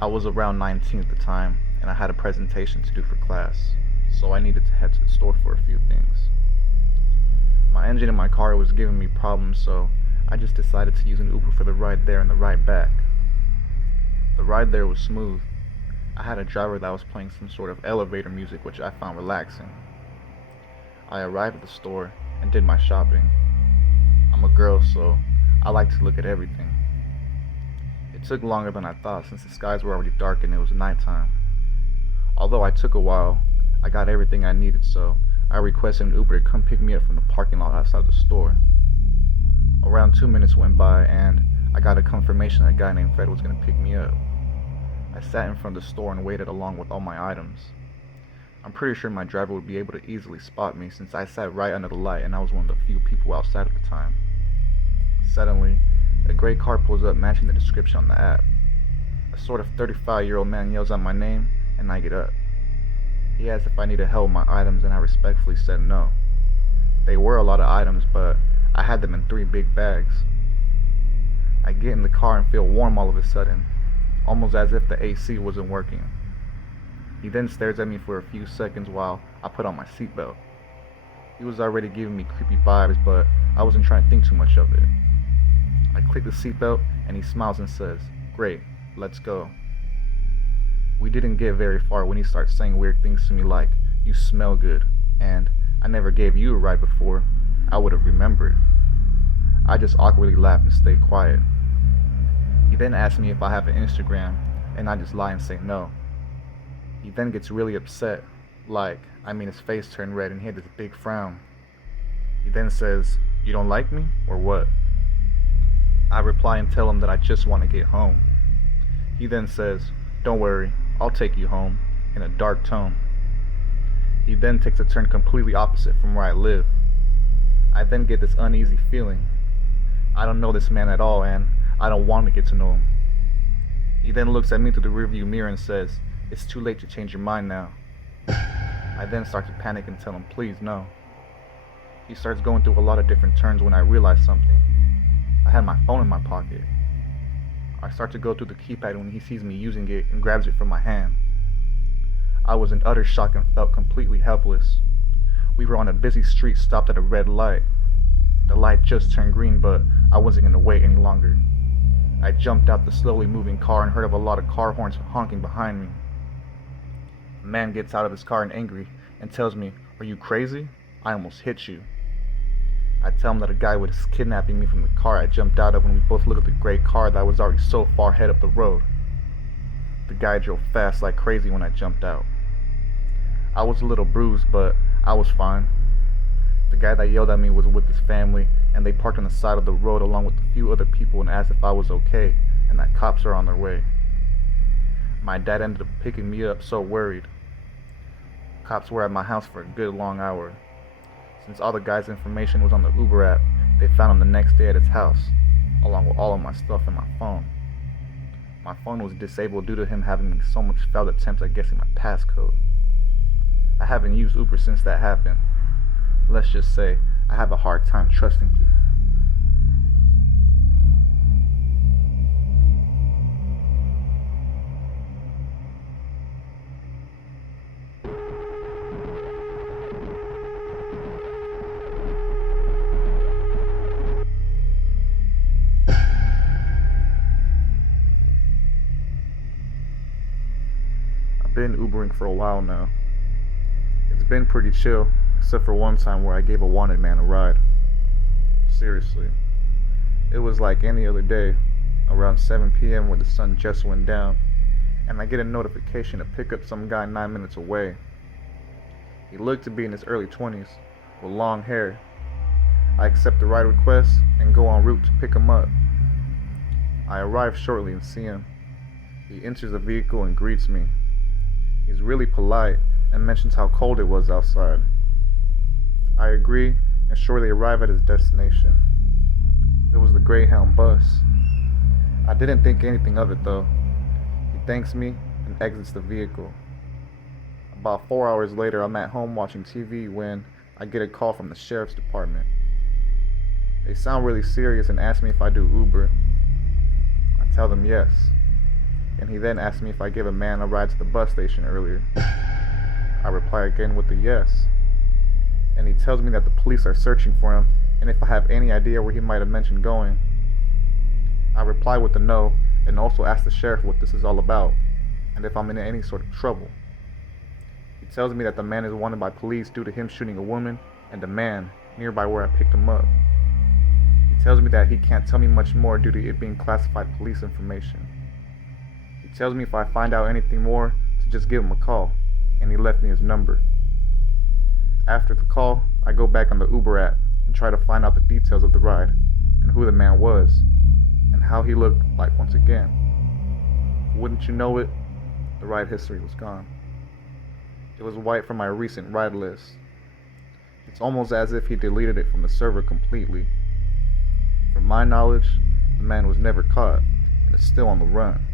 I was around 19 at the time, and I had a presentation to do for class, so I needed to head to the store for a few things. My engine in my car was giving me problems, so I just decided to use an Uber for the ride there and the ride back. The ride there was smooth. I had a driver that was playing some sort of elevator music, which I found relaxing. I arrived at the store and did my shopping. I'm a girl, so I like to look at everything. It took longer than I thought since the skies were already dark and it was nighttime. Although I took a while, I got everything I needed, so I requested an Uber to come pick me up from the parking lot outside the store. Around 2 minutes went by and I got a confirmation that a guy named Fred was going to pick me up. I sat in front of the store and waited along with all my items. I'm pretty sure my driver would be able to easily spot me since I sat right under the light and I was one of the few people outside at the time. Suddenly, a gray car pulls up matching the description on the app. A sort of 35-year-old man yells out my name and I get up. He asked if I needed help with my items and I respectfully said no. They were a lot of items, but I had them in 3 big bags. I get in the car and feel warm all of a sudden, almost as if the AC wasn't working. He then stares at me for a few seconds while I put on my seatbelt. He was already giving me creepy vibes, but I wasn't trying to think too much of it. I click the seatbelt and he smiles and says, "Great, let's go." We didn't get very far when he starts saying weird things to me like, "You smell good," and "I never gave you a ride before. I would have remembered." I just awkwardly laughed and stayed quiet. He then asks me if I have an Instagram, and I just lie and say no. He then gets really upset, his face turned red and he had this big frown. He then says, "You don't like me, or what?" I reply and tell him that I just want to get home. He then says, "Don't worry, I'll take you home," in a dark tone. He then takes a turn completely opposite from where I live. I then get this uneasy feeling. I don't know this man at all and I don't want to get to know him. He then looks at me through the rearview mirror and says, "It's too late to change your mind now." I then start to panic and tell him, "Please, no." He starts going through a lot of different turns when I realize something. I had my phone in my pocket. I start to go through the keypad when he sees me using it and grabs it from my hand. I was in utter shock and felt completely helpless. We were on a busy street stopped at a red light. The light just turned green, but I wasn't going to wait any longer. I jumped out the slowly moving car and heard of a lot of car horns honking behind me. A man gets out of his car and angry and tells me, "Are you crazy? I almost hit you." I tell him that a guy was kidnapping me from the car I jumped out of when we both look at the gray car that was already so far ahead up the road. The guy drove fast like crazy when I jumped out. I was a little bruised, but I was fine. The guy that yelled at me was with his family, and they parked on the side of the road along with a few other people and asked if I was okay, and that cops are on their way. My dad ended up picking me up, so worried. Cops were at my house for a good long hour. Since all the guy's information was on the Uber app, they found him the next day at his house, along with all of my stuff and my phone. My phone was disabled due to him having so much failed attempts at guessing my passcode. I haven't used Uber since that happened. Let's just say I have a hard time trusting people. I've been Ubering for a while now. It's been pretty chill, except for one time where I gave a wanted man a ride. Seriously. It was like any other day, around 7 p.m. where the sun just went down, and I get a notification to pick up some guy 9 minutes away. He looked to be in his early 20s, with long hair. I accept the ride request and go en route to pick him up. I arrive shortly and see him. He enters the vehicle and greets me. He's really polite and mentions how cold it was outside. I agree and shortly arrive at his destination. It was the Greyhound bus. I didn't think anything of it though. He thanks me and exits the vehicle. About 4 hours later, I'm at home watching TV when I get a call from the sheriff's department. They sound really serious and ask me if I do Uber. I tell them yes. and he then asked me if I gave a man a ride to the bus station earlier. I reply again with a yes, and he tells me that the police are searching for him and if I have any idea where he might have mentioned going. I reply with a no and also ask the sheriff what this is all about and if I'm in any sort of trouble. He tells me that the man is wanted by police due to him shooting a woman and a man nearby where I picked him up. He tells me that he can't tell me much more due to it being classified police information. He tells me if I find out anything more to just give him a call, and he left me his number. After the call, I go back on the Uber app and try to find out the details of the ride and who the man was and how he looked like once again. Wouldn't you know it, the ride history was gone. It was wiped from my recent ride list. It's almost as if he deleted it from the server completely. From my knowledge, the man was never caught and is still on the run.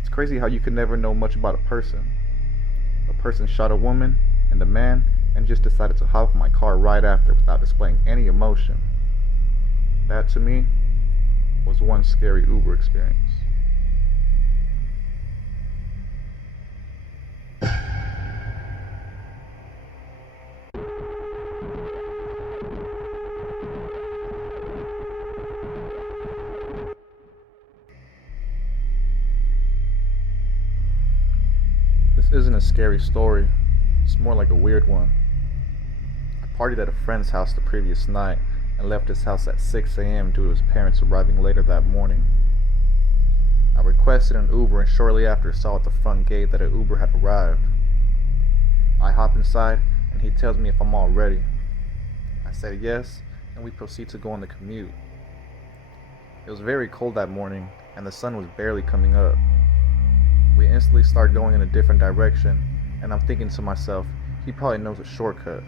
It's crazy how you could never know much about a person. A person shot a woman and a man and just decided to hop in my car right after without displaying any emotion. That, to me, was one scary Uber experience. This isn't a scary story, it's more like a weird one. I partied at a friend's house the previous night and left his house at 6 a.m. due to his parents arriving later that morning. I requested an Uber and shortly after saw at the front gate that an Uber had arrived. I hop inside and he tells me if I'm all ready. I said yes and we proceed to go on the commute. It was very cold that morning and the sun was barely coming up. We instantly start going in a different direction, and I'm thinking to myself, he probably knows a shortcut.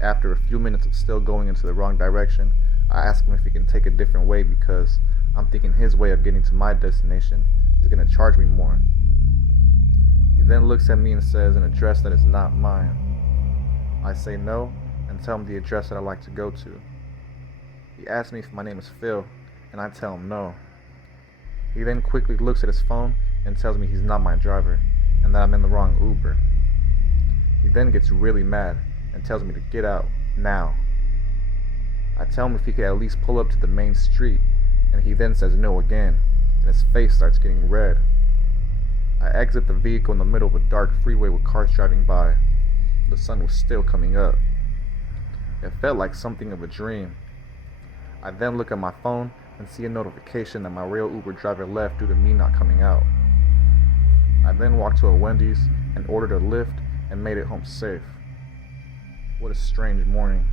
After a few minutes of still going into the wrong direction, I ask him if he can take a different way because I'm thinking his way of getting to my destination is going to charge me more. He then looks at me and says an address that is not mine. I say no and tell him the address that I'd like to go to. He asks me if my name is Phil, and I tell him no. He then quickly looks at his phone and tells me he's not my driver and that I'm in the wrong Uber. He then gets really mad and tells me to get out, now. I tell him if he could at least pull up to the main street, and he then says no again, and his face starts getting red. I exit the vehicle in the middle of a dark freeway with cars driving by. The sun was still coming up. It felt like something of a dream. I then look at my phone and see a notification that my real Uber driver left due to me not coming out. I then walked to a Wendy's and ordered a Lyft and made it home safe. What a strange morning.